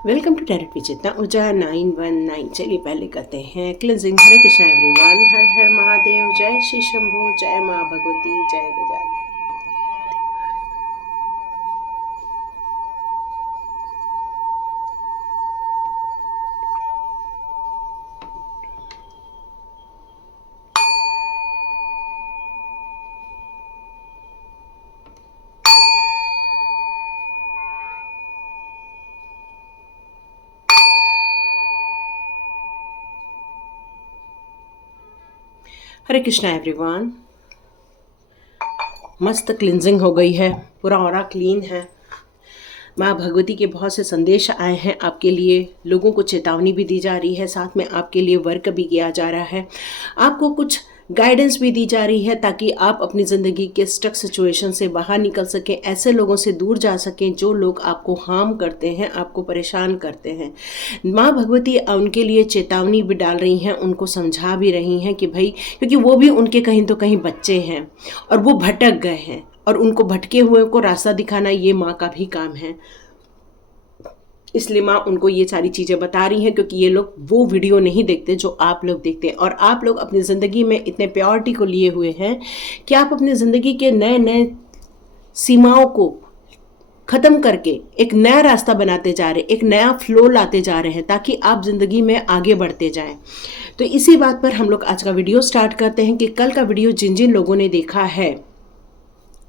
Welcome to tarot विजेता ऊर्जा 919। चलिए पहले करते हैं क्लिनजिंग। हरे कृष्णा एवरीवन, हर हर महादेव, जय श्री शंभू, जय माँ भगवती, जय गजानन। हरे कृष्णा एवरीवन, मस्त क्लिनजिंग हो गई है, पूरा ऑरा क्लीन है। माँ भगवती के बहुत से संदेश आए हैं आपके लिए, लोगों को चेतावनी भी दी जा रही है, साथ में आपके लिए वर्क भी किया जा रहा है, आपको कुछ गाइडेंस भी दी जा रही है ताकि आप अपनी ज़िंदगी के स्टक सिचुएशन से बाहर निकल सकें, ऐसे लोगों से दूर जा सकें जो लोग आपको हार्म करते हैं, आपको परेशान करते हैं। माँ भगवती उनके लिए चेतावनी भी डाल रही हैं, उनको समझा भी रही हैं कि भाई, क्योंकि वो भी उनके कहीं तो कहीं बच्चे हैं और वो भटक गए हैं, और उनको भटके हुए को रास्ता दिखाना ये माँ का भी काम है। इसलिए माँ उनको ये सारी चीज़ें बता रही हैं, क्योंकि ये लोग वो वीडियो नहीं देखते जो आप लोग देखते हैं, और आप लोग अपनी ज़िंदगी में इतने प्योरिटी को लिए हुए हैं कि आप अपनी ज़िंदगी के नए नए सीमाओं को ख़त्म करके एक नया रास्ता बनाते जा रहे हैं, एक नया फ्लो लाते जा रहे हैं, ताकि आप ज़िंदगी में आगे बढ़ते जाएं। तो इसी बात पर हम लोग आज का वीडियो स्टार्ट करते हैं कि कल का वीडियो जिन जिन लोगों ने देखा है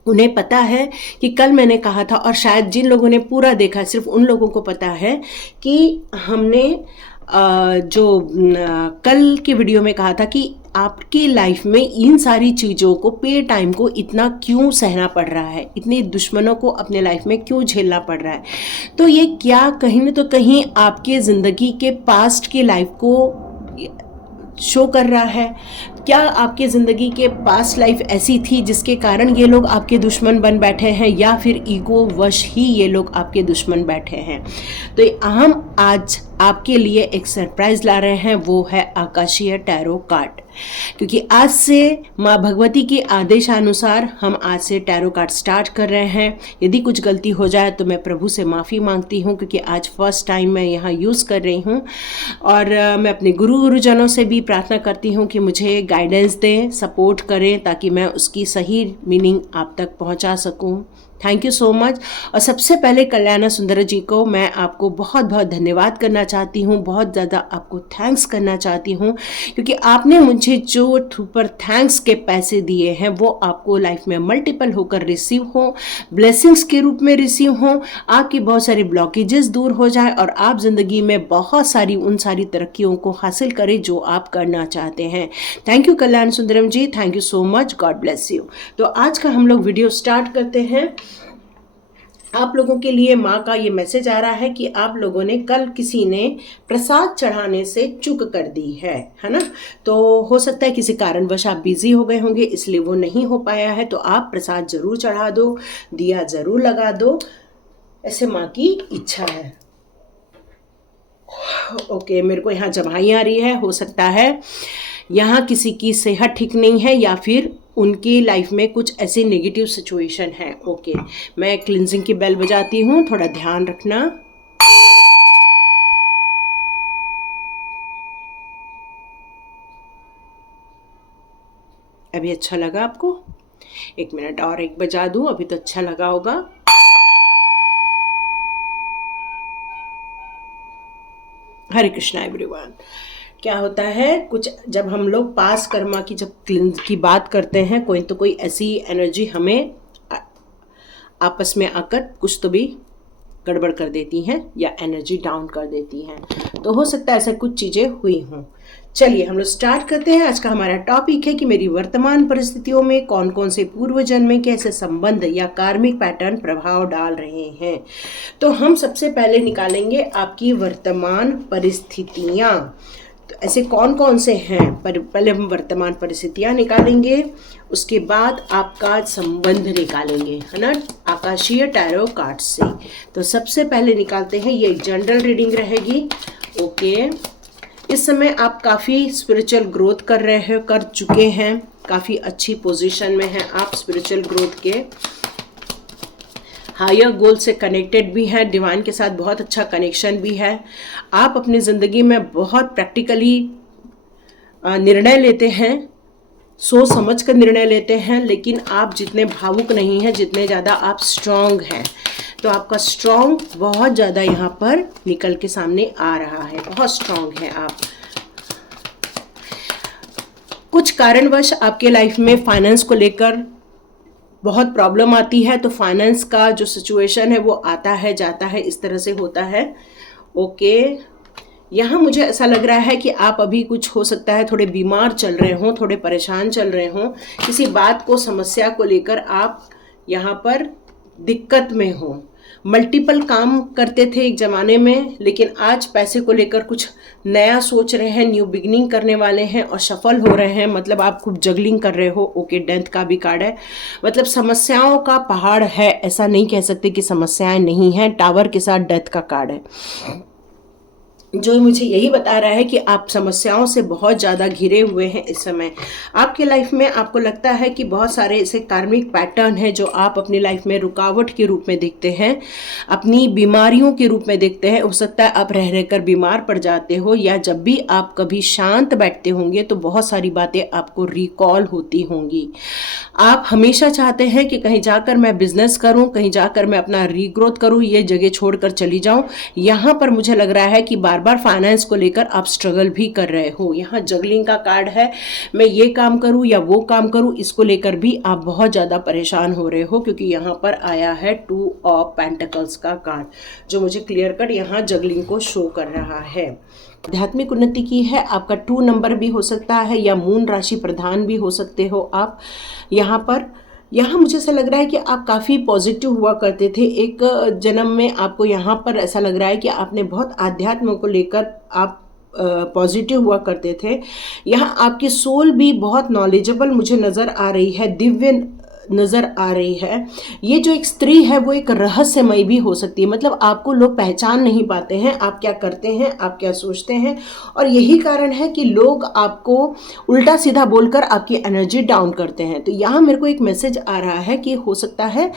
उन्हें पता है कि कल मैंने कहा था, और शायद जिन लोगों ने पूरा देखा सिर्फ उन लोगों को पता है कि हमने कल के वीडियो में कहा था कि आपकी लाइफ में इन सारी चीज़ों को, पे टाइम को इतना क्यों सहना पड़ रहा है, इतने दुश्मनों को अपने लाइफ में क्यों झेलना पड़ रहा है। तो ये क्या कहीं न तो कहीं आपके ज़िंदगी के पास्ट की लाइफ को शो कर रहा है। क्या आपके ज़िंदगी के पास्ट लाइफ ऐसी थी जिसके कारण ये लोग आपके दुश्मन बन बैठे हैं, या फिर ईगो वश ही ये लोग आपके दुश्मन बैठे हैं। तो हम आज आपके लिए एक सरप्राइज़ ला रहे हैं, वो है आकाशीय टैरो कार्ड। क्योंकि आज से माँ भगवती के आदेशानुसार हम आज से टैरो कार्ड स्टार्ट कर रहे हैं। यदि कुछ गलती हो जाए तो मैं प्रभु से माफ़ी मांगती हूँ, क्योंकि आज फर्स्ट टाइम मैं यहाँ यूज़ कर रही हूँ, और मैं अपने गुरुजनों से भी प्रार्थना करती हूँ कि मुझे गाइडेंस दें, सपोर्ट करें, ताकि मैं उसकी सही मीनिंग आप तक पहुँचा सकूँ। Thank you so much. और सबसे पहले कल्याणा सुंदर जी को मैं आपको बहुत बहुत धन्यवाद करना चाहती हूँ, बहुत ज़्यादा आपको थैंक्स करना चाहती हूँ, क्योंकि आपने मुझे जो सुपर थैंक्स के पैसे दिए हैं वो आपको लाइफ में मल्टीपल होकर रिसीव हो, ब्लेसिंग्स के रूप में रिसीव हो, आपकी बहुत सारी ब्लॉकेजेस दूर हो जाए, और आप ज़िंदगी में बहुत सारी उन सारी तरक्कियों को हासिल करें जो आप करना चाहते हैं। Thank you Kalyan Sundaram ji, thank you so much, God bless you. तो आज का हम लोग वीडियो स्टार्ट करते हैं। आप लोगों के लिए माँ का ये मैसेज आ रहा है कि आप लोगों ने कल किसी ने प्रसाद चढ़ाने से चूक कर दी है ना। तो हो सकता है किसी कारणवश आप बिजी हो गए होंगे, इसलिए वो नहीं हो पाया है। तो आप प्रसाद जरूर चढ़ा दो, दिया जरूर लगा दो, ऐसे माँ की इच्छा है। ओके, मेरे को यहाँ जमाई आ रही है, हो सकता है यहाँ किसी की सेहत ठीक नहीं है, या फिर उनकी लाइफ में कुछ ऐसी नेगेटिव सिचुएशन है। ओके, मैं क्लिनजिंग की बेल बजाती हूँ, थोड़ा ध्यान रखना। अभी अच्छा लगा आपको? एक मिनट और एक बजा दूँ, अभी तो अच्छा लगा होगा। हरे कृष्णा एवरीवन। क्या होता है, कुछ जब हम लोग पास कर्मा की जब क्लिंज की बात करते हैं, कोई तो कोई ऐसी एनर्जी हमें आपस में आकर कुछ तो भी गड़बड़ कर देती हैं या एनर्जी डाउन कर देती हैं। तो हो सकता है ऐसा कुछ चीज़ें हुई हों। चलिए हम लोग स्टार्ट करते हैं। आज का हमारा टॉपिक है कि मेरी वर्तमान परिस्थितियों में कौन कौन से पूर्व जन्म के ऐसे संबंध या कार्मिक पैटर्न प्रभाव डाल रहे हैं। तो हम सबसे पहले निकालेंगे आपकी वर्तमान परिस्थितियाँ। तो ऐसे कौन कौन से हैं, पर पहले हम वर्तमान परिस्थितियाँ निकालेंगे, उसके बाद आपका संबंध निकालेंगे, है ना, आकाशीय टैरो कार्ड से। तो सबसे पहले निकालते हैं, ये जनरल रीडिंग रहेगी। ओके, इस समय आप काफ़ी स्पिरिचुअल ग्रोथ कर चुके हैं, काफ़ी अच्छी पोजीशन में हैं आप स्पिरिचुअल ग्रोथ के। हायर गोल से कनेक्टेड भी हैं, डिवाइन के साथ बहुत अच्छा कनेक्शन भी है। आप अपनी ज़िंदगी में बहुत प्रैक्टिकली निर्णय लेते हैं, सोच समझ कर निर्णय लेते हैं, लेकिन आप जितने भावुक नहीं हैं जितने ज़्यादा आप स्ट्रांग हैं। तो आपका स्ट्रांग बहुत ज़्यादा यहाँ पर निकल के सामने आ रहा है, बहुत स्ट्रांग है आप। कुछ कारणवश आपके लाइफ में फाइनेंस को लेकर बहुत प्रॉब्लम आती है, तो फाइनेंस का जो सिचुएशन है वो आता है जाता है, इस तरह से होता है। ओके, यहाँ मुझे ऐसा लग रहा है कि आप अभी कुछ हो सकता है थोड़े बीमार चल रहे हों, थोड़े परेशान चल रहे हों, किसी बात को समस्या को लेकर आप यहाँ पर दिक्कत में हो। मल्टीपल काम करते थे एक ज़माने में, लेकिन आज पैसे को लेकर कुछ नया सोच रहे हैं, न्यू बिगिनिंग करने वाले हैं और सफल हो रहे हैं। मतलब आप खूब जगलिंग कर रहे हो। ओके, डेथ का भी कार्ड है, मतलब समस्याओं का पहाड़ है, ऐसा नहीं कह सकते कि समस्याएं नहीं हैं। टावर के साथ डेथ का कार्ड है, जो मुझे यही बता रहा है कि आप समस्याओं से बहुत ज़्यादा घिरे हुए हैं इस समय। आपके लाइफ में आपको लगता है कि बहुत सारे ऐसे कार्मिक पैटर्न हैं जो आप अपनी लाइफ में रुकावट के रूप में देखते हैं, अपनी बीमारियों के रूप में देखते हैं। हो सकता है आप रह रहकर बीमार पड़ जाते हो, या जब भी आप कभी शांत बैठते होंगे तो बहुत सारी बातें आपको रिकॉल होती होंगी। आप हमेशा चाहते हैं कि कहीं जाकर मैं बिजनेस करूं, कहीं जाकर मैं अपना रीग्रोथ करूं, ये जगह छोड़कर चली जाऊं। यहाँ पर मुझे लग रहा है कि बार बार फाइनेंस को लेकर आप स्ट्रगल भी कर रहे हो। यहाँ जगलिंग का कार्ड है, मैं ये काम करूं या वो काम करूं, इसको लेकर भी आप बहुत ज़्यादा परेशान हो रहे हो, क्योंकि यहाँ पर आया है 2 ऑफ पेंटिकल्स का कार्ड, जो मुझे क्लियर कट यहाँ जगलिंग को शो कर रहा है। आध्यात्मिक उन्नति की है, आपका 2 नंबर भी हो सकता है, या मून राशि प्रधान भी हो सकते हो आप। यहाँ मुझे ऐसा लग रहा है कि आप काफ़ी पॉजिटिव हुआ करते थे एक जन्म में। आपको यहाँ पर ऐसा लग रहा है कि आपने बहुत आध्यात्म को लेकर आप पॉजिटिव हुआ करते थे। यहाँ आपकी सोल भी बहुत नॉलेजेबल मुझे नज़र आ रही है, दिव्य नज़र आ रही है। ये जो एक स्त्री है वो एक रहस्यमयी भी हो सकती है, मतलब आपको लोग पहचान नहीं पाते हैं, आप क्या करते हैं, आप क्या सोचते हैं, और यही कारण है कि लोग आपको उल्टा सीधा बोलकर आपकी एनर्जी डाउन करते हैं। तो यहाँ मेरे को एक मैसेज आ रहा है कि हो सकता है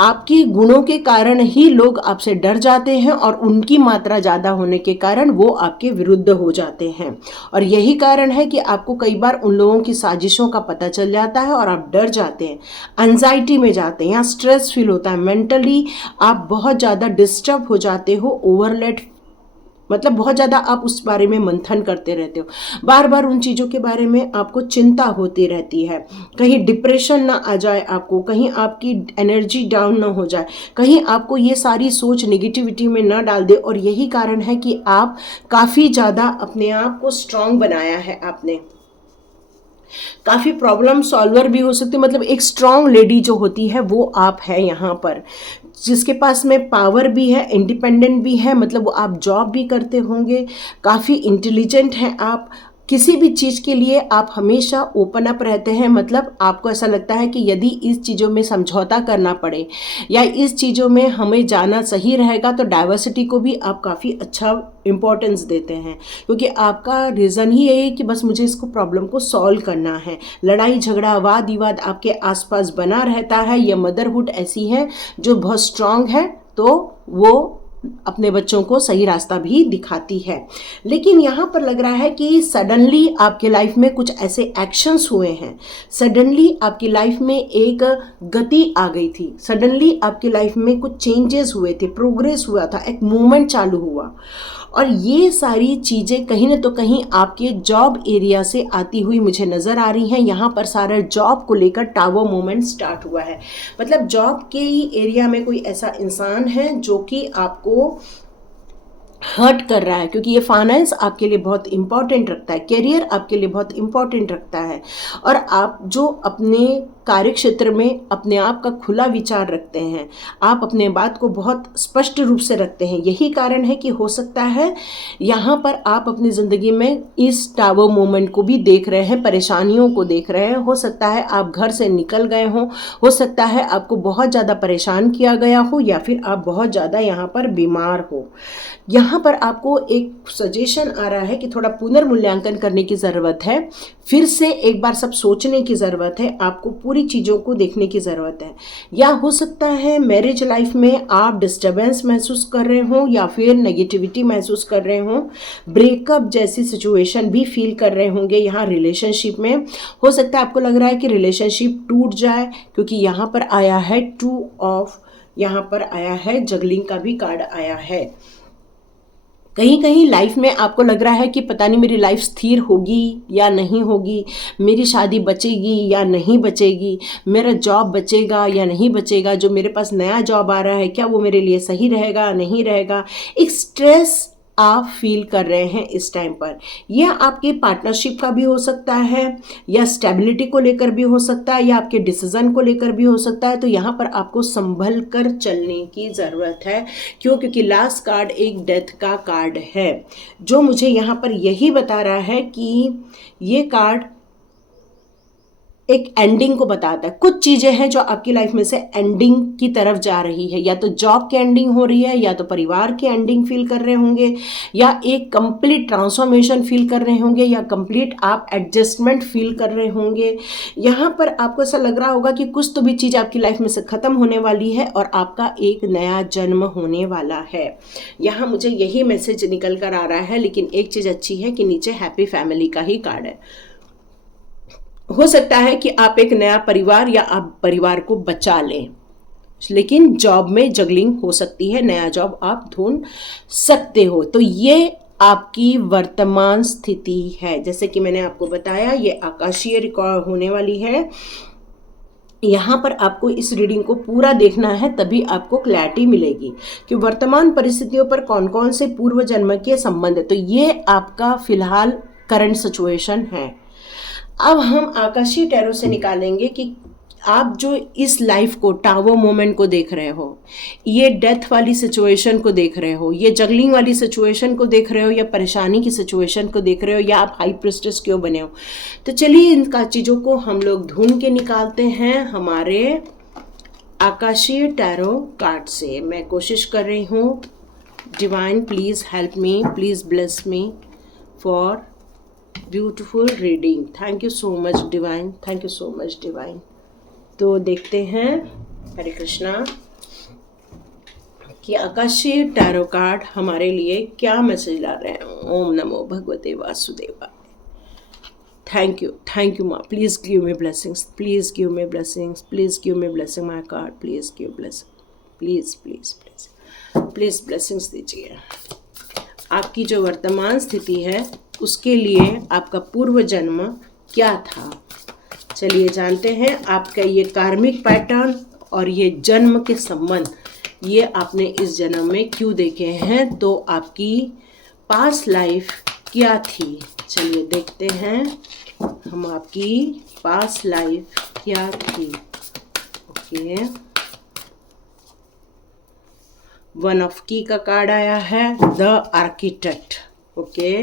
आपकी गुणों के कारण ही लोग आपसे डर जाते हैं, और उनकी मात्रा ज़्यादा होने के कारण वो आपके विरुद्ध हो जाते हैं। और यही कारण है कि आपको कई बार उन लोगों की साजिशों का पता चल जाता है और आप डर जाते हैं, एंजाइटी में जाते हैं, या स्ट्रेस फील होता है, मेंटली आप बहुत ज़्यादा डिस्टर्ब हो जाते हो, ओवरलेट, मतलब बहुत ज़्यादा आप उस बारे में मंथन करते रहते हो, बार बार उन चीज़ों के बारे में आपको चिंता होती रहती है। कहीं डिप्रेशन ना आ जाए आपको, कहीं आपकी एनर्जी डाउन ना हो जाए, कहीं आपको ये सारी सोच नेगेटिविटी में ना डाल दे। और यही कारण है कि आप काफ़ी ज़्यादा अपने आप को स्ट्रांग बनाया है आपने। काफ़ी प्रॉब्लम सॉल्वर भी हो सकते, मतलब एक स्ट्रांग लेडी जो होती है वो आप है यहाँ पर, जिसके पास में पावर भी है, इंडिपेंडेंट भी है, मतलब वो आप जॉब भी करते होंगे, काफ़ी इंटेलिजेंट हैं आप। किसी भी चीज़ के लिए आप हमेशा ओपन अप रहते हैं, मतलब आपको ऐसा लगता है कि यदि इस चीज़ों में समझौता करना पड़े या इस चीज़ों में हमें जाना सही रहेगा, तो डाइवर्सिटी को भी आप काफ़ी अच्छा इम्पोर्टेंस देते हैं, क्योंकि आपका रीज़न ही यही है कि बस मुझे इसको प्रॉब्लम को सॉल्व करना है। लड़ाई झगड़ा वाद विवाद आपके आसपास बना रहता है। यह मदरहुड ऐसी है जो बहुत स्ट्रांग है, तो वो अपने बच्चों को सही रास्ता भी दिखाती है। लेकिन यहाँ पर लग रहा है कि सडनली आपके लाइफ में कुछ ऐसे एक्शंस हुए हैं, सडनली आपकी लाइफ में एक गति आ गई थी, सडनली आपकी लाइफ में कुछ चेंजेस हुए थे, प्रोग्रेस हुआ था, एक मूवमेंट चालू हुआ। और ये सारी चीज़ें कहीं ना तो कहीं आपके जॉब एरिया से आती हुई मुझे नज़र आ रही हैं। यहाँ पर सारा जॉब को लेकर टावर मूवमेंट स्टार्ट हुआ है, मतलब जॉब के ही एरिया में कोई ऐसा इंसान है जो कि आपको हर्ट कर रहा है, क्योंकि ये फाइनेंस आपके लिए बहुत इंपॉर्टेंट रखता है, करियर आपके लिए बहुत इंपॉर्टेंट रखता है, और आप जो अपने कार्य क्षेत्र में अपने आप का खुला विचार रखते हैं, आप अपने बात को बहुत स्पष्ट रूप से रखते हैं। यही कारण है कि हो सकता है यहाँ पर आप अपनी ज़िंदगी में इस टावर मोमेंट को भी देख रहे हैं, परेशानियों को देख रहे हैं। हो सकता है आप घर से निकल गए हो सकता है आपको बहुत ज़्यादा परेशान किया गया हो, या फिर आप बहुत ज़्यादा यहाँ पर बीमार हो। यहाँ यहाँ पर आपको एक सजेशन आ रहा है कि थोड़ा पुनर्मूल्यांकन करने की ज़रूरत है, फिर से एक बार सब सोचने की ज़रूरत है, आपको पूरी चीज़ों को देखने की ज़रूरत है। या हो सकता है मैरिज लाइफ में आप डिस्टर्बेंस महसूस कर रहे हो या फिर नेगेटिविटी महसूस कर रहे हो, ब्रेकअप जैसी सिचुएशन भी फील कर रहे होंगे। यहाँ रिलेशनशिप में हो सकता है आपको लग रहा है कि रिलेशनशिप टूट जाए, क्योंकि यहाँ पर आया है 2 ऑफ, यहाँ पर आया है जगलिंग का भी कार्ड आया है। कहीं कहीं लाइफ में आपको लग रहा है कि पता नहीं मेरी लाइफ स्थिर होगी या नहीं होगी, मेरी शादी बचेगी या नहीं बचेगी, मेरा जॉब बचेगा या नहीं बचेगा, जो मेरे पास नया जॉब आ रहा है क्या वो मेरे लिए सही रहेगा नहीं रहेगा। एक स्ट्रेस आप फील कर रहे हैं इस टाइम पर। यह आपके पार्टनरशिप का भी हो सकता है, या स्टेबिलिटी को लेकर भी हो सकता है, या आपके डिसीजन को लेकर भी हो सकता है। तो यहाँ पर आपको संभल कर चलने की ज़रूरत है। क्यों? क्योंकि लास्ट कार्ड एक डेथ का कार्ड है, जो मुझे यहाँ पर यही बता रहा है कि ये कार्ड एक एंडिंग को बताता है। कुछ चीज़ें हैं जो आपकी लाइफ में से एंडिंग की तरफ जा रही है, या तो जॉब की एंडिंग हो रही है, या तो परिवार की एंडिंग फील कर रहे होंगे, या एक कंप्लीट ट्रांसफॉर्मेशन फील कर रहे होंगे, या कंप्लीट आप एडजस्टमेंट फील कर रहे होंगे। यहाँ पर आपको ऐसा लग रहा होगा कि कुछ तो भी चीज़ आपकी लाइफ में से ख़त्म होने वाली है और आपका एक नया जन्म होने वाला है। यहाँ मुझे यही मैसेज निकल कर आ रहा है। लेकिन एक चीज़ अच्छी है कि नीचे हैप्पी फैमिली का ही कार्ड है। हो सकता है कि आप एक नया परिवार या आप परिवार को बचा लें, लेकिन जॉब में जगलिंग हो सकती है, नया जॉब आप ढूंढ सकते हो। तो ये आपकी वर्तमान स्थिति है। जैसे कि मैंने आपको बताया, ये आकाशीय रिकॉर्ड होने वाली है। यहाँ पर आपको इस रीडिंग को पूरा देखना है, तभी आपको क्लैरिटी मिलेगी कि वर्तमान परिस्थितियों पर कौन कौन से पूर्व जन्म के संबंध है। तो ये आपका फिलहाल करंट सिचुएशन है। अब हम आकाशीय टैरो से निकालेंगे कि आप जो इस लाइफ को, टावर मोमेंट को देख रहे हो, ये डेथ वाली सिचुएशन को देख रहे हो, ये जगलिंग वाली सिचुएशन को देख रहे हो, या परेशानी की सिचुएशन को देख रहे हो, या आप हाई प्रिस्टेस क्यों बने हो। तो चलिए इनका चीज़ों को हम लोग ढूंढ के निकालते हैं हमारे आकाशीय टैरो कार्ड से। मैं कोशिश कर रही हूँ, divine please help me, please bless me for beautiful reading. Thank you so much divine, thank you so much divine. तो देखते हैं हरे कृष्णा कि आकाशीय टैरो कार्ड हमारे लिए क्या मैसेज ला रहे हैं। ओम नमो भगवते वासुदेवाय। थैंक यू माँ। Please give me blessings, please give me blessings, please give me blessing my card, please give blessing, please please please please blessings दीजिए। आपकी जो वर्तमान स्थिति है उसके लिए आपका पूर्व जन्म क्या था, चलिए जानते हैं। आपका ये कार्मिक पैटर्न और ये जन्म के संबंध, ये आपने इस जन्म में क्यों देखे हैं, तो आपकी पास्ट लाइफ क्या थी। चलिए देखते हैं हम आपकी पास्ट लाइफ क्या थी। ओके, 1 ऑफ की का कार्ड आया है, the architect. Okay,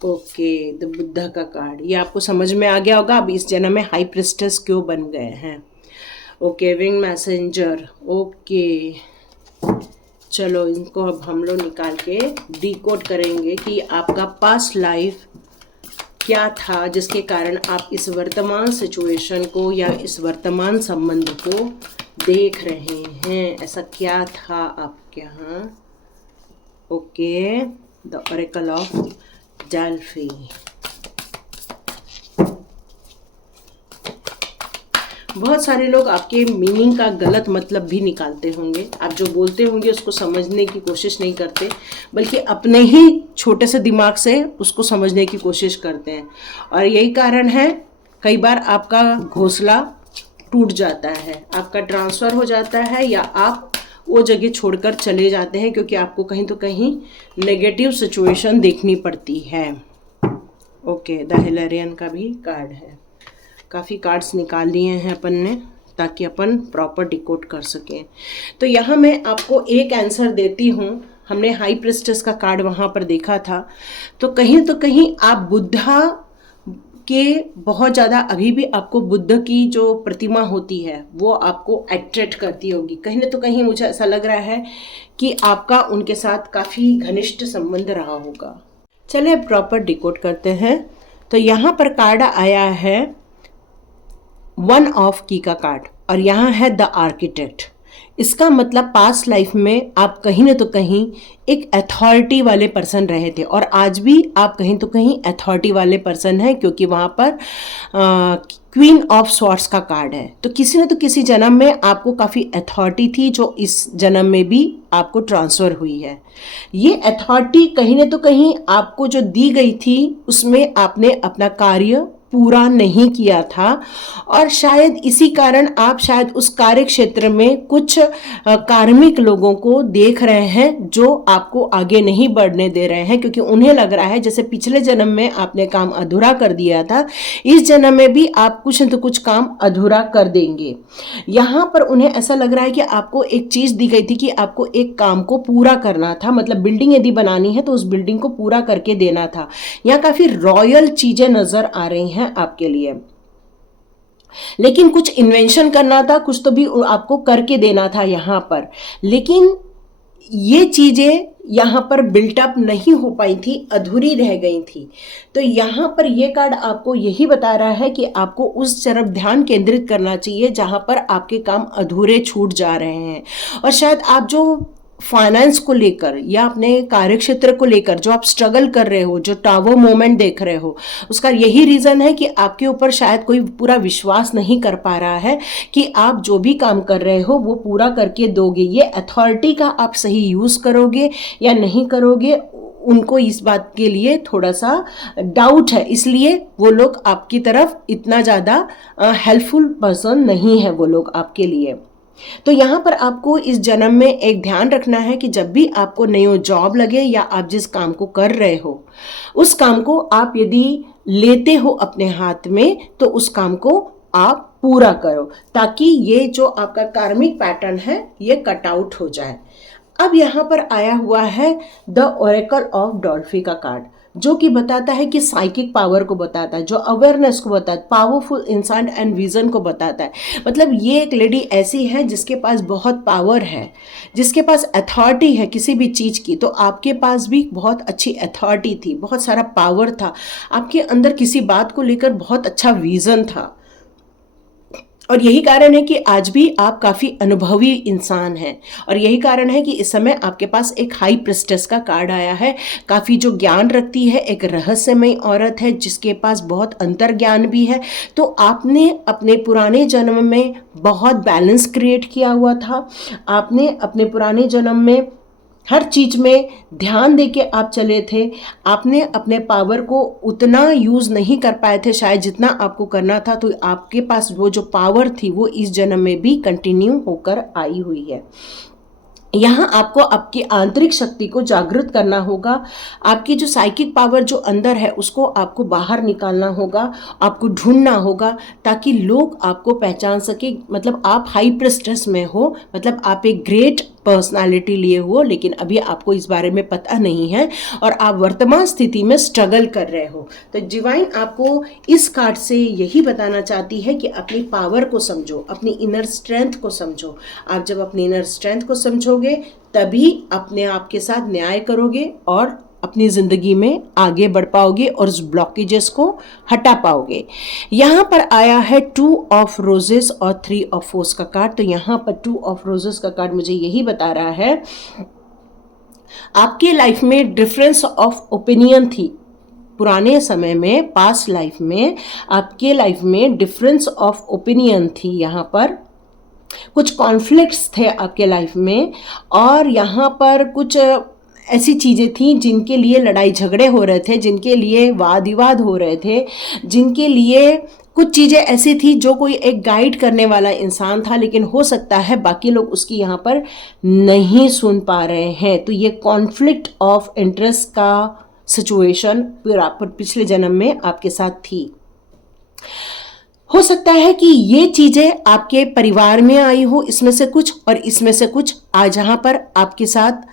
okay, the Buddha का कार्ड। ये आपको समझ में आ गया होगा अब इस जन्म में हाई प्रिस्टेस क्यों बन गए हैं। Okay, wing messenger. ओके, चलो इनको अब हम लोग निकाल के डिकोड करेंगे कि आपका पास्ट लाइफ क्या था जिसके कारण आप इस वर्तमान सिचुएशन को या इस वर्तमान संबंध को देख रहे हैं। ऐसा क्या था आपके यहाँ। Okay, the oracle of Delphi. बहुत सारे लोग आपके मीनिंग का गलत मतलब भी निकालते होंगे। आप जो बोलते होंगे उसको समझने की कोशिश नहीं करते, बल्कि अपने ही छोटे से दिमाग से उसको समझने की कोशिश करते हैं। और यही कारण है कई बार आपका घोंसला टूट जाता है, आपका ट्रांसफ़र हो जाता है, या आप वो जगह छोड़कर चले जाते हैं क्योंकि आपको कहीं तो कहीं नेगेटिव सिचुएशन देखनी पड़ती है। ओके, द हिलेरियन का भी कार्ड है। काफ़ी कार्ड्स निकाल लिए हैं अपन ने ताकि अपन प्रॉपर डिकोड कर सकें। तो यहाँ मैं आपको एक आंसर देती हूँ हमने हाई प्रिस्टेस का कार्ड वहाँ पर देखा था। तो कहीं आप बुद्धा के बहुत ज़्यादा, अभी भी आपको बुद्ध की जो प्रतिमा होती है वो आपको अट्रैक्ट करती होगी। कहीं ना तो कहीं मुझे ऐसा लग रहा है कि आपका उनके साथ काफ़ी घनिष्ठ संबंध रहा होगा। चलिए अब प्रॉपर डिकोड करते हैं। तो यहाँ पर कार्ड आया है 1 ऑफ की का कार्ड, और यहाँ है द आर्किटेक्ट। इसका मतलब पास्ट लाइफ में आप कहीं ना तो कहीं एक अथॉरिटी वाले पर्सन रहे थे, और आज भी आप कहीं तो कहीं अथॉरिटी वाले पर्सन हैं, क्योंकि वहाँ पर क्वीन ऑफ स्वॉर्ड्स का कार्ड है। तो किसी न तो किसी जन्म में आपको काफ़ी अथॉरिटी थी, जो इस जन्म में भी आपको ट्रांसफ़र हुई है। ये अथॉरिटी कहीं न तो कहीं आपको जो दी गई थी उसमें आपने अपना कार्य पूरा नहीं किया था, और शायद इसी कारण आप शायद उस कार्य क्षेत्र में कुछ कार्मिक लोगों को देख रहे हैं जो आपको आगे नहीं बढ़ने दे रहे हैं, क्योंकि उन्हें लग रहा है जैसे पिछले जन्म में आपने काम अधूरा कर दिया था, इस जन्म में भी आप कुछ न तो कुछ काम अधूरा कर देंगे। यहाँ पर उन्हें ऐसा लग रहा है कि आपको एक चीज़ दी गई थी कि आपको एक काम को पूरा करना था, मतलब बिल्डिंग यदि बनानी है तो उस बिल्डिंग को पूरा करके देना था। यहाँ काफ़ी रॉयल चीज़ें नज़र आ रही हैं आपके लिए, लेकिन कुछ इन्वेंशन करना था, कुछ तो भी आपको करके देना था यहाँ पर, लेकिन ये चीज़ें यहाँ पर बिल्टअप नहीं हो पाई थी, अधूरी रह गई थी। तो यहाँ पर ये कार्ड आपको यही बता रहा है कि आपको उस तरफ ध्यान केंद्रित करना चाहिए जहाँ पर आपके काम अधूरे छूट जा रहे हैं। और शायद आप जो फाइनेंस को लेकर या अपने कार्यक्षेत्र को लेकर जो आप स्ट्रगल कर रहे हो, जो टावर मोमेंट देख रहे हो, उसका यही रीज़न है कि आपके ऊपर शायद कोई पूरा विश्वास नहीं कर पा रहा है कि आप जो भी काम कर रहे हो वो पूरा करके दोगे। ये अथॉरिटी का आप सही यूज़ करोगे या नहीं करोगे, उनको इस बात के लिए थोड़ा सा डाउट है, इसलिए वो लोग आपकी तरफ इतना ज़्यादा हेल्पफुल पर्सन नहीं है वो लोग आपके लिए। तो यहाँ पर आपको इस जन्म में एक ध्यान रखना है कि जब भी आपको नई जॉब लगे या आप जिस काम को कर रहे हो उस काम को आप यदि लेते हो अपने हाथ में तो उस काम को आप पूरा करो, ताकि ये जो आपका कार्मिक पैटर्न है ये कट आउट हो जाए। अब यहाँ पर आया हुआ है द ओरेकल ऑफ डॉल्फी का कार्ड, जो कि बताता है कि साइकिक पावर को बताता है, जो अवेयरनेस को बताता है, पावरफुल इंसान एंड विजन को बताता है। मतलब ये एक लेडी ऐसी है जिसके पास बहुत पावर है, जिसके पास अथॉरिटी है किसी भी चीज़ की। तो आपके पास भी बहुत अच्छी अथॉरिटी थी, बहुत सारा पावर था, आपके अंदर किसी बात को लेकर बहुत अच्छा विजन था, और यही कारण है कि आज भी आप काफ़ी अनुभवी इंसान हैं। और यही कारण है कि इस समय आपके पास एक हाई प्रिस्टेस का कार्ड आया है, काफ़ी जो ज्ञान रखती है, एक रहस्यमय औरत है जिसके पास बहुत अंतर ज्ञान भी है। तो आपने अपने पुराने जन्म में बहुत बैलेंस क्रिएट किया हुआ था, आपने अपने पुराने जन्म में हर चीज़ में ध्यान दे के आप चले थे, आपने अपने पावर को उतना यूज़ नहीं कर पाए थे शायद जितना आपको करना था। तो आपके पास वो जो पावर थी वो इस जन्म में भी कंटिन्यू होकर आई हुई है। यहाँ आपको आपकी आंतरिक शक्ति को जागृत करना होगा, आपकी जो साइकिक पावर जो अंदर है उसको आपको बाहर निकालना होगा, आपको ढूंढना होगा, ताकि लोग आपको पहचान सके। मतलब आप हाई प्रिस्टेस में हो, मतलब आप एक ग्रेट पर्सनालिटी लिए हो, लेकिन अभी आपको इस बारे में पता नहीं है और आप वर्तमान स्थिति में स्ट्रगल कर रहे हो। तो डिवाइन आपको इस कार्ड से यही बताना चाहती है कि अपनी पावर को समझो, अपनी इनर स्ट्रेंथ को समझो। आप जब अपनी इनर स्ट्रेंथ को समझोगे तभी अपने आप के साथ न्याय करोगे और अपनी ज़िंदगी में आगे बढ़ पाओगे और उस ब्लॉकेजेस को हटा पाओगे। यहाँ पर आया है 2 ऑफ रोजेस और 3 ऑफ फोर्स का कार्ड। तो यहाँ पर 2 ऑफ रोजेस का कार्ड मुझे यही बता रहा है आपके लाइफ में डिफरेंस ऑफ ओपिनियन थी पुराने समय में, पास्ट लाइफ में आपके लाइफ में डिफरेंस ऑफ ओपिनियन थी। यहाँ पर कुछ कॉन्फ्लिक्ट्स थे आपके लाइफ में, और यहाँ पर कुछ ऐसी चीज़ें थी जिनके लिए लड़ाई झगड़े हो रहे थे, जिनके लिए वाद विवाद हो रहे थे, जिनके लिए कुछ चीज़ें ऐसी थी जो कोई एक गाइड करने वाला इंसान था, लेकिन हो सकता है बाकी लोग उसकी यहाँ पर नहीं सुन पा रहे हैं। तो ये कॉन्फ्लिक्ट ऑफ इंटरेस्ट का सिचुएशन पिछले जन्म में आपके साथ थी। हो सकता है कि ये चीज़ें आपके परिवार में आई हो, इसमें से कुछ, और इसमें से कुछ आज यहाँ पर आपके साथ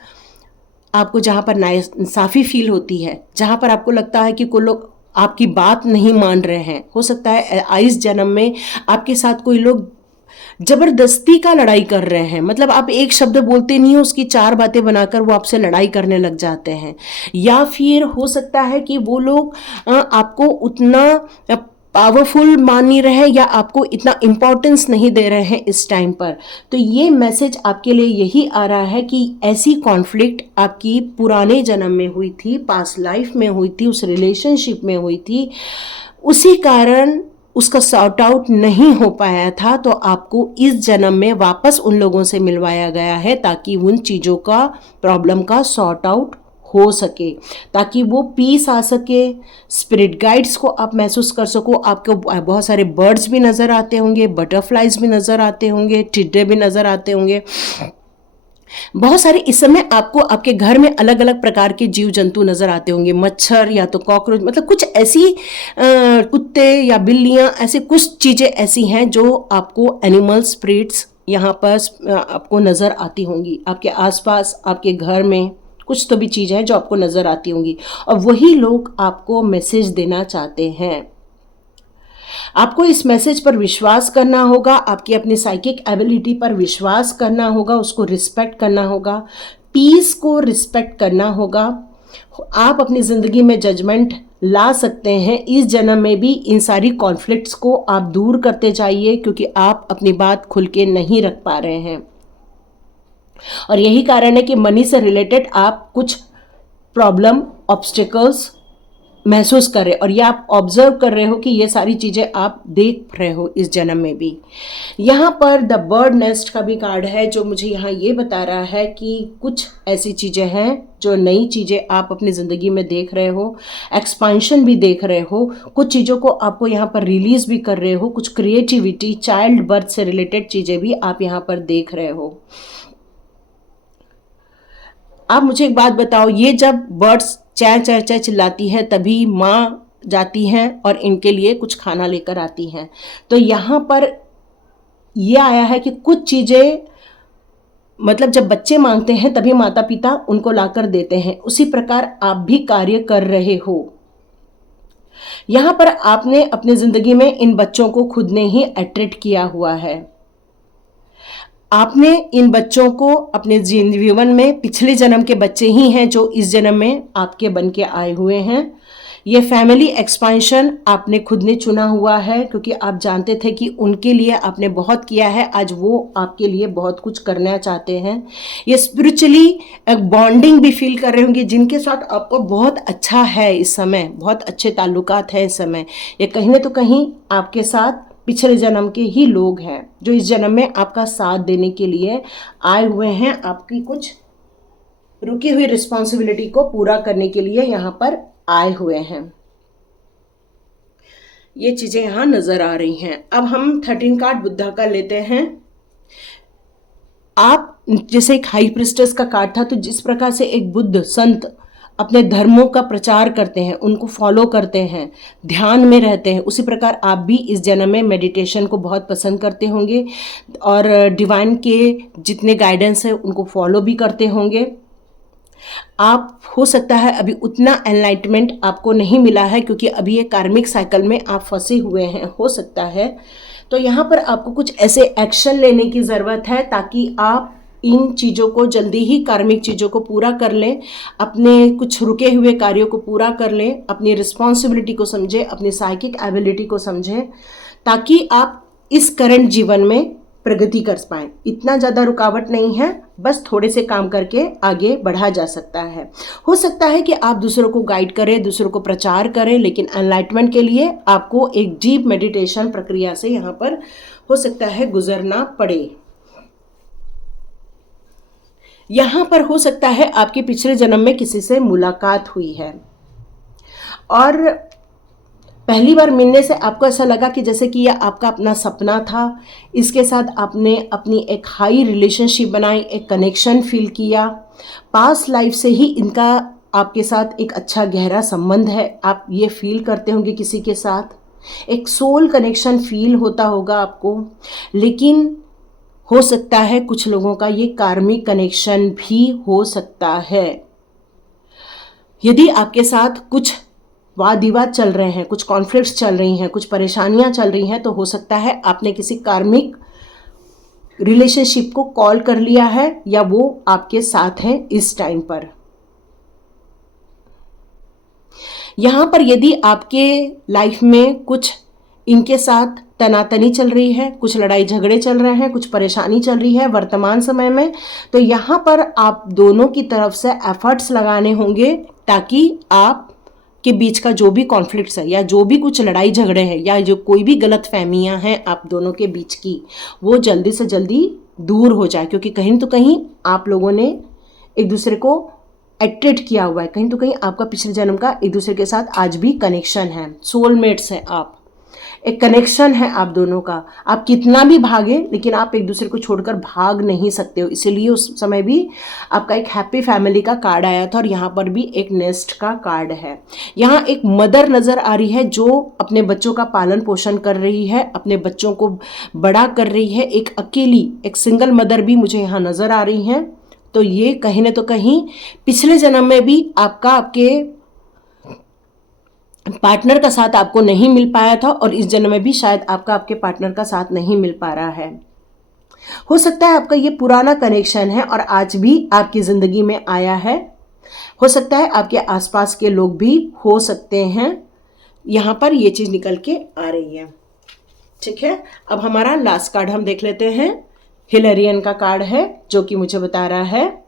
आपको जहाँ पर नाइंसाफ़ी फील होती है, जहाँ पर आपको लगता है कि कोई लोग आपकी बात नहीं मान रहे हैं, हो सकता है इस जन्म में आपके साथ कोई लोग जबरदस्ती का लड़ाई कर रहे हैं, मतलब आप एक शब्द बोलते नहीं हो, उसकी चार बातें बनाकर वो आपसे लड़ाई करने लग जाते हैं। या फिर हो सकता है कि वो लोग आपको उतना पावरफुल मान नहीं रहे हैं या आपको इतना इम्पोर्टेंस नहीं दे रहे हैं इस टाइम पर। तो ये मैसेज आपके लिए यही आ रहा है कि ऐसी कॉन्फ्लिक्ट आपकी पुराने जन्म में हुई थी, पास्ट लाइफ में हुई थी, उस रिलेशनशिप में हुई थी, उसी कारण उसका सॉर्ट आउट नहीं हो पाया था, तो आपको इस जन्म में वापस उन लोगों से मिलवाया गया है ताकि उन चीज़ों का, प्रॉब्लम का सॉर्ट आउट हो सके, ताकि वो पीस आ सके। स्पिरिट गाइड्स को आप महसूस कर सको। आपको बहुत सारे बर्ड्स भी नज़र आते होंगे, बटरफ्लाइज भी नज़र आते होंगे, टिड्डे भी नज़र आते होंगे, बहुत सारे। इस समय आपको आपके घर में अलग अलग प्रकार के जीव जंतु नजर आते होंगे, मच्छर या तो कॉकरोच, मतलब कुछ ऐसी कुत्ते या बिल्लियां, ऐसे कुछ चीज़ें ऐसी हैं जो आपको एनिमल स्पिरिट्स यहाँ पर आपको नज़र आती होंगी। आपके आसपास, आपके घर में कुछ तो भी चीज़ें हैं जो आपको नज़र आती होंगी, और वही लोग आपको मैसेज देना चाहते हैं। आपको इस मैसेज पर विश्वास करना होगा, आपकी अपनी साइकिक एबिलिटी पर विश्वास करना होगा, उसको रिस्पेक्ट करना होगा, पीस को रिस्पेक्ट करना होगा। आप अपनी ज़िंदगी में जजमेंट ला सकते हैं। इस जन्म में भी इन सारी कॉन्फ्लिक्ट्स को आप दूर करते जाइए, क्योंकि आप अपनी बात खुल के नहीं रख पा रहे हैं, और यही कारण है कि मनी से रिलेटेड आप कुछ प्रॉब्लम, ऑब्स्टिकल्स महसूस कर रहे हो, और ये आप ऑब्जर्व कर रहे हो कि ये सारी चीज़ें आप देख रहे हो इस जन्म में भी। यहाँ पर द बर्ड नेस्ट का भी कार्ड है जो मुझे यहाँ ये बता रहा है कि कुछ ऐसी चीज़ें हैं जो नई चीज़ें आप अपनी ज़िंदगी में देख रहे हो, एक्सपांशन भी देख रहे हो, कुछ चीज़ों को आपको यहाँ पर रिलीज़ भी कर रहे हो, कुछ क्रिएटिविटी, चाइल्ड बर्थ से रिलेटेड चीज़ें भी आप यहाँ पर देख रहे हो। आप मुझे एक बात बताओ, ये जब बर्ड्स चै चै चै चिल्लाती है तभी माँ जाती हैं और इनके लिए कुछ खाना लेकर आती हैं। तो यहाँ पर ये आया है कि कुछ चीज़ें, मतलब जब बच्चे मांगते हैं तभी माता पिता उनको लाकर देते हैं, उसी प्रकार आप भी कार्य कर रहे हो। यहाँ पर आपने अपनी ज़िंदगी में इन बच्चों को खुद ने ही अट्रैक्ट किया हुआ है। आपने इन बच्चों को अपने जीवन में, पिछले जन्म के बच्चे ही हैं जो इस जन्म में आपके बन के आए हुए हैं। ये फैमिली एक्सपेंशन आपने खुद ने चुना हुआ है, क्योंकि आप जानते थे कि उनके लिए आपने बहुत किया है, आज वो आपके लिए बहुत कुछ करना चाहते हैं। ये स्पिरिचुअली बॉन्डिंग भी फील कर रहे होंगे, जिनके साथ आपको बहुत अच्छा है इस समय, बहुत अच्छे ताल्लुकात हैं इस समय। ये कहीं ना तो कहीं आपके साथ पिछले जन्म के ही लोग हैं जो इस जन्म में आपका साथ देने के लिए आए हुए हैं, आपकी कुछ रुकी हुई रिस्पॉन्सिबिलिटी को पूरा करने के लिए यहाँ पर आए हुए हैं। ये चीज़ें यहाँ नज़र आ रही हैं। अब हम 13 कार्ड बुद्धा का लेते हैं। आप जैसे एक हाई प्रिस्टेस का कार्ड था, तो जिस प्रकार से एक बुद्ध संत अपने धर्मों का प्रचार करते हैं, उनको फॉलो करते हैं, ध्यान में रहते हैं, उसी प्रकार आप भी इस जन्म में मेडिटेशन को बहुत पसंद करते होंगे और डिवाइन के जितने गाइडेंस है उनको फॉलो भी करते होंगे। आप, हो सकता है अभी उतना एनलाइटमेंट आपको नहीं मिला है, क्योंकि अभी ये कार्मिक साइकिल में आप फंसे हुए हैं, हो सकता है। तो यहाँ पर आपको कुछ ऐसे एक्शन लेने की ज़रूरत है ताकि आप इन चीज़ों को जल्दी ही, कार्मिक चीज़ों को पूरा कर लें, अपने कुछ रुके हुए कार्यों को पूरा कर लें, अपनी रिस्पॉन्सिबिलिटी को समझें, अपनी साइकिक एबिलिटी को समझें, ताकि आप इस करंट जीवन में प्रगति कर पाएँ। इतना ज़्यादा रुकावट नहीं है, बस थोड़े से काम करके आगे बढ़ा जा सकता है। हो सकता है कि आप दूसरों को गाइड करें, दूसरों को प्रचार करें, लेकिन एनलाइटमेंट के लिए आपको एक डीप मेडिटेशन प्रक्रिया से यहाँ पर हो सकता है गुजरना पड़े। यहाँ पर हो सकता है आपके पिछले जन्म में किसी से मुलाकात हुई है और पहली बार मिलने से आपको ऐसा लगा कि जैसे कि यह आपका अपना सपना था, इसके साथ आपने अपनी एक हाई रिलेशनशिप बनाई, एक कनेक्शन फील किया, पास्ट लाइफ से ही इनका आपके साथ एक अच्छा गहरा संबंध है, आप ये फील करते होंगे किसी के साथ, एक सोल कनेक्शन फील होता होगा आपको। लेकिन हो सकता है कुछ लोगों का ये कार्मिक कनेक्शन भी हो सकता है। यदि आपके साथ कुछ वाद विवाद चल रहे हैं, कुछ कॉन्फ्लिक्ट्स चल रही हैं, कुछ परेशानियां चल रही हैं, तो हो सकता है आपने किसी कार्मिक रिलेशनशिप को कॉल कर लिया है या वो आपके साथ हैं इस टाइम पर। यहां पर यदि आपके लाइफ में कुछ इनके साथ तनातनी चल रही है, कुछ लड़ाई झगड़े चल रहे हैं, कुछ परेशानी चल रही है वर्तमान समय में, तो यहाँ पर आप दोनों की तरफ से एफर्ट्स लगाने होंगे ताकि आप के बीच का जो भी कॉन्फ्लिक्ट्स है या जो भी कुछ लड़ाई झगड़े हैं या जो कोई भी गलत फहमियाँ हैं आप दोनों के बीच की, वो जल्दी से जल्दी दूर हो जाए। क्योंकि कहीं तो कहीं आप लोगों ने एक दूसरे को अट्रैक्ट किया हुआ है, कहीं तो कहीं आपका पिछले जन्म का एक दूसरे के साथ आज भी कनेक्शन है, सोलमेट्स हैं आप, एक कनेक्शन है आप दोनों का। आप कितना भी भागे लेकिन आप एक दूसरे को छोड़कर भाग नहीं सकते हो। इसीलिए उस समय भी आपका एक हैप्पी फैमिली का कार्ड आया था और यहाँ पर भी एक नेस्ट का कार्ड है। यहाँ एक मदर नज़र आ रही है जो अपने बच्चों का पालन पोषण कर रही है, अपने बच्चों को बड़ा कर रही है। एक अकेली एक सिंगल मदर भी मुझे यहाँ नज़र आ रही हैं। तो ये कहीं ना तो कहीं पिछले जन्म में भी आपके पार्टनर का साथ आपको नहीं मिल पाया था और इस जन्म में भी शायद आपके पार्टनर का साथ नहीं मिल पा रहा है। हो सकता है आपका ये पुराना कनेक्शन है और आज भी आपकी ज़िंदगी में आया है। हो सकता है आपके आसपास के लोग भी हो सकते हैं। यहाँ पर ये चीज़ निकल के आ रही है। ठीक है, अब हमारा लास्ट कार्ड हम देख लेते हैं। हिलेरियन का कार्ड है जो कि मुझे बता रहा है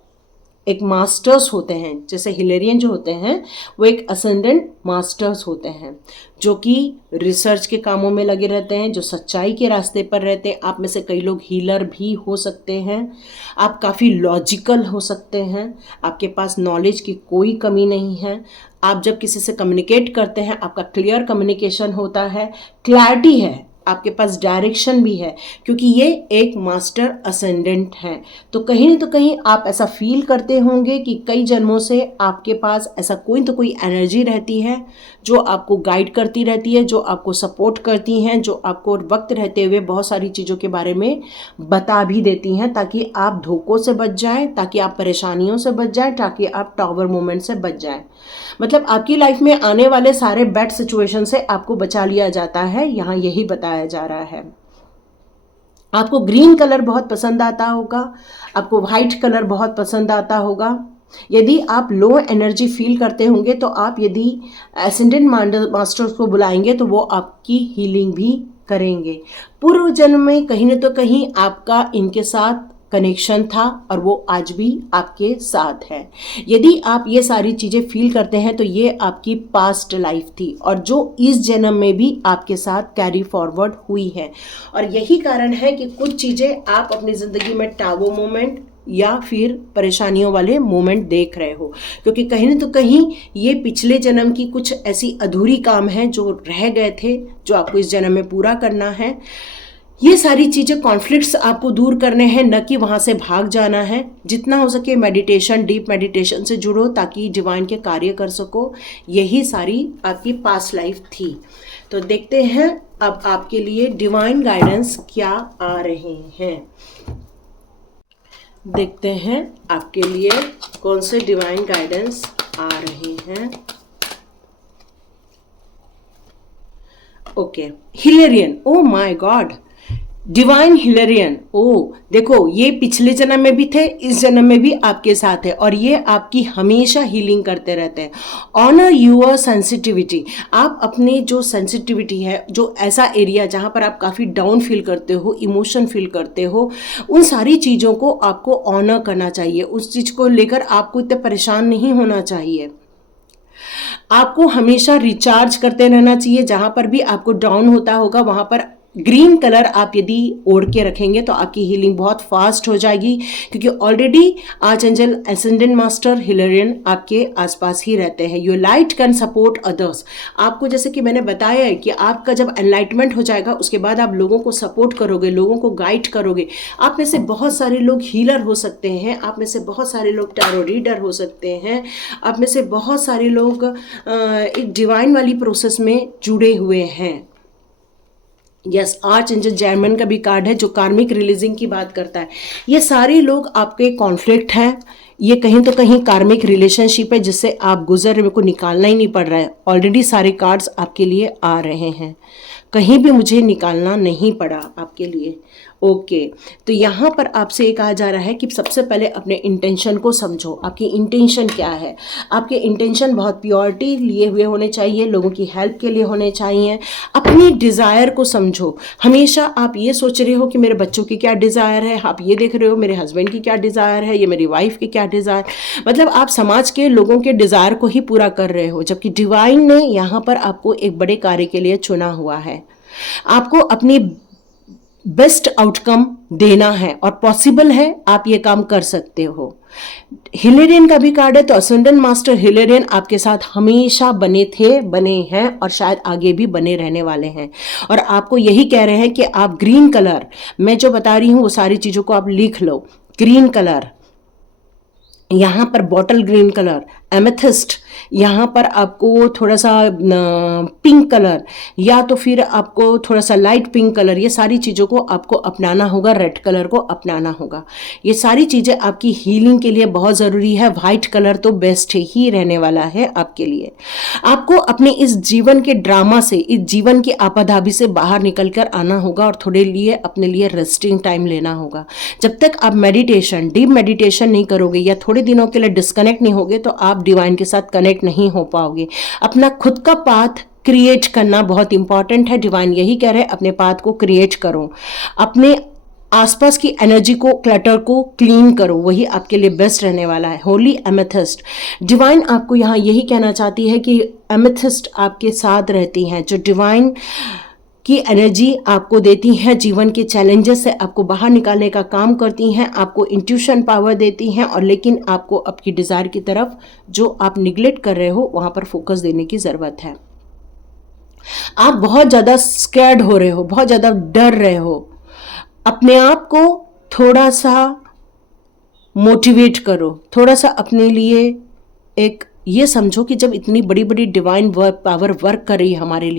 एक मास्टर्स होते हैं। जैसे हिलेरियन जो होते हैं वो एक असेंडेंट मास्टर्स होते हैं जो कि रिसर्च के कामों में लगे रहते हैं, जो सच्चाई के रास्ते पर रहते हैं। आप में से कई लोग हीलर भी हो सकते हैं। आप काफ़ी लॉजिकल हो सकते हैं। आपके पास नॉलेज की कोई कमी नहीं है। आप जब किसी से कम्युनिकेट करते हैं आपका क्लियर कम्युनिकेशन होता है, क्लैरिटी है, आपके पास डायरेक्शन भी है क्योंकि ये एक मास्टर असेंडेंट है। तो कहीं न तो कहीं आप ऐसा फील करते होंगे कि कई जन्मों से आपके पास ऐसा कोई तो कोई एनर्जी रहती है जो आपको गाइड करती रहती है, जो आपको सपोर्ट करती हैं, जो आपको वक्त रहते हुए बहुत सारी चीज़ों के बारे में बता भी देती हैं ताकि आप धोखों से बच जाएं, ताकि आप परेशानियों से बच जाएं, ताकि आप टावर मोमेंट से बच जाएं। मतलब आपकी लाइफ में आने वाले सारे बैड सिचुएशन से आपको बचा लिया जाता है, यहाँ यही बताया जा रहा है। आपको ग्रीन कलर बहुत पसंद आता होगा, आपको वाइट कलर बहुत पसंद आता होगा। यदि आप लो एनर्जी फील करते होंगे तो आप यदि एसेंडेंट मास्टर्स को बुलाएंगे तो वो आपकी हीलिंग भी करेंगे। पूर्व जन्म में कहीं न तो कहीं आपका इनके साथ कनेक्शन था और वो आज भी आपके साथ है। यदि आप ये सारी चीज़ें फील करते हैं तो ये आपकी पास्ट लाइफ थी और जो इस जन्म में भी आपके साथ कैरी फॉरवर्ड हुई है। और यही कारण है कि कुछ चीज़ें आप अपनी ज़िंदगी में टावो मोमेंट या फिर परेशानियों वाले मोमेंट देख रहे हो, क्योंकि कहीं न तो कहीं ये पिछले जन्म की कुछ ऐसी अधूरी काम है जो रह गए थे, जो आपको इस जन्म में पूरा करना है। ये सारी चीज़ें कॉन्फ्लिक्ट्स आपको दूर करने हैं, न कि वहाँ से भाग जाना है। जितना हो सके मेडिटेशन, डीप मेडिटेशन से जुड़ो ताकि डिवाइन के कार्य कर सको। यही सारी आपकी पास्ट लाइफ थी। तो देखते हैं अब आपके लिए डिवाइन गाइडेंस क्या आ रहे हैं। देखते हैं आपके लिए कौन से डिवाइन गाइडेंस आ रहे हैं। Okay, Hilarion, oh my God, divine Hilarion. Oh देखो, ये पिछले जन्म में भी थे, इस जन्म में भी आपके साथ है और ये आपकी हमेशा हीलिंग करते रहते हैं। Honour your sensitivity. आप अपनी जो सेंसिटिविटी है, जो ऐसा एरिया जहाँ पर आप काफ़ी डाउन फील करते हो, इमोशन फील करते हो, उन सारी चीज़ों को आपको ऑनर करना चाहिए। उस चीज़ को लेकर आपको इतने परेशान नहीं होना चाहिए। आपको हमेशा रिचार्ज करते रहना चाहिए। जहाँ पर भी आपको डाउन होता होगा वहाँ पर ग्रीन कलर आप यदि ओढ़ के रखेंगे तो आपकी हीलिंग बहुत फास्ट हो जाएगी, क्योंकि ऑलरेडी आर्चएंजल एसेंडेंट मास्टर हिलेरियन आपके आसपास ही रहते हैं। Your light can support others. आपको जैसे कि मैंने बताया है कि आपका जब एनलाइटमेंट हो जाएगा उसके बाद आप लोगों को सपोर्ट करोगे, लोगों को गाइड करोगे। आप में से बहुत सारे लोग हीलर हो सकते हैं, आप में से बहुत सारे लोग टैरो रीडर हो सकते हैं, आप में से बहुत सारे लोग एक डिवाइन वाली प्रोसेस में जुड़े हुए हैं। यस, आर्चएंजल जैमिन का भी कार्ड है जो कार्मिक रिलीजिंग की बात करता है। ये सारे लोग आपके कॉन्फ्लिक्ट हैं, ये कहीं तो कहीं कार्मिक रिलेशनशिप है जिससे आप गुजर रहे, मेरे को निकालना ही नहीं पड़ रहा है, ऑलरेडी सारे कार्ड्स आपके लिए आ रहे हैं, कहीं भी मुझे निकालना नहीं पड़ा आपके लिए। ओके, तो यहाँ पर आपसे ये कहा जा रहा है कि सबसे पहले अपने इंटेंशन को समझो, आपकी इंटेंशन क्या है। आपके इंटेंशन बहुत प्योरिटी लिए हुए होने चाहिए, लोगों की हेल्प के लिए होने चाहिए। अपनी डिज़ायर को समझो। हमेशा आप ये सोच रहे हो कि मेरे बच्चों की क्या डिज़ायर है, आप ये देख रहे हो मेरे हस्बैंड की क्या डिज़ायर है, ये मेरी वाइफ की क्या डिज़ायर, मतलब आप समाज के लोगों के डिज़ायर को ही पूरा कर रहे हो, जबकि डिवाइन ने यहाँ पर आपको एक बड़े कार्य के लिए चुना हुआ है। आपको अपनी बेस्ट आउटकम देना है और पॉसिबल है, आप ये काम कर सकते हो। हिलेरियन का भी कार्ड है, तो असेंडेंट मास्टर हिलेरियन आपके साथ हमेशा बने थे, बने हैं और शायद आगे भी बने रहने वाले हैं। और आपको यही कह रहे हैं कि आप ग्रीन कलर, मैं जो बता रही हूँ वो सारी चीज़ों को आप लिख लो। ग्रीन कलर, यहाँ पर बॉटल ग्रीन कलर, एमेथिस्ट, यहाँ पर आपको थोड़ा सा पिंक कलर या तो फिर आपको थोड़ा सा लाइट पिंक कलर, ये सारी चीज़ों को आपको अपनाना होगा। रेड कलर को अपनाना होगा। ये सारी चीज़ें आपकी हीलिंग के लिए बहुत ज़रूरी है। वाइट कलर तो बेस्ट ही रहने वाला है आपके लिए। आपको अपने इस जीवन के ड्रामा से, इस जीवन की आपाधापी से बाहर निकल कर आना होगा और थोड़े लिए अपने लिए रेस्टिंग टाइम लेना होगा। जब तक आप मेडिटेशन, डीप मेडिटेशन नहीं करोगे या थोड़े दिनों के लिए डिस्कनेक्ट नहीं होगे तो आप डिवाइन के साथ कनेक्ट नहीं हो पाओगे। अपना खुद का पाथ क्रिएट करना बहुत इंपॉर्टेंट है। डिवाइन यही कह रहे हैं, अपने पाथ को क्रिएट करो, अपने आसपास की एनर्जी को, क्लटर को क्लीन करो, वही आपके लिए बेस्ट रहने वाला है। होली एमेथिस्ट, डिवाइन आपको यहाँ यही कहना चाहती है कि एमेथिस्ट आपके साथ रहती हैं, जो डिवाइन की एनर्जी आपको देती हैं, जीवन के चैलेंजेस से आपको बाहर निकालने का काम करती हैं, आपको इंट्यूशन पावर देती हैं, और लेकिन आपको आपकी डिज़ायर की तरफ जो आप निगलेक्ट कर रहे हो वहाँ पर फोकस देने की ज़रूरत है। आप बहुत ज़्यादा स्कैर्ड हो रहे हो, बहुत ज़्यादा डर रहे हो। अपने आप को थोड़ा सा मोटिवेट करो, थोड़ा सा अपने लिए एक ये समझो कि जब इतनी बड़ी बड़ी डिवाइन पावर वर्क कर रही है हमारे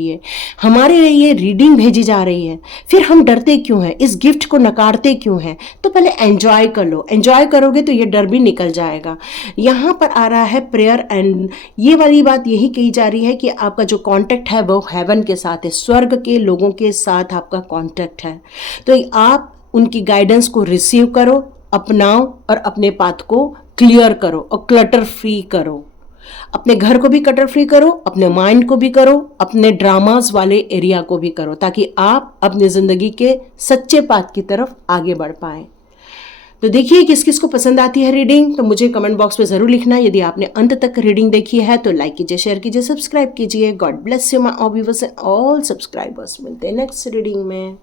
लिए ये रीडिंग भेजी जा रही है, फिर हम डरते क्यों हैं, इस गिफ्ट को नकारते क्यों हैं? तो पहले एंजॉय कर लो। एंजॉय करोगे तो ये डर भी निकल जाएगा। यहाँ पर आ रहा है प्रेयर, एंड ये वाली बात यही कही जा रही है कि आपका जो कॉन्टैक्ट है वो हेवन के साथ है, स्वर्ग के लोगों के साथ आपका कॉन्टैक्ट है। तो आप उनकी गाइडेंस को रिसीव करो, अपनाओ और अपने पाथ को क्लियर करो और क्लटर फ्री करो। अपने घर को भी क्लटर फ्री करो, अपने माइंड को भी करो, अपने ड्रामास वाले एरिया को भी करो, ताकि आप अपनी ज़िंदगी के सच्चे पाथ की तरफ आगे बढ़ पाएं। तो देखिए किस किस को पसंद आती है रीडिंग, तो मुझे कमेंट बॉक्स में ज़रूर लिखना। यदि आपने अंत तक रीडिंग देखी है तो लाइक कीजिए, शेयर कीजिए, सब्सक्राइब कीजिए। God bless you my viewers and all subscribers. मिलते हैं नेक्स्ट रीडिंग में।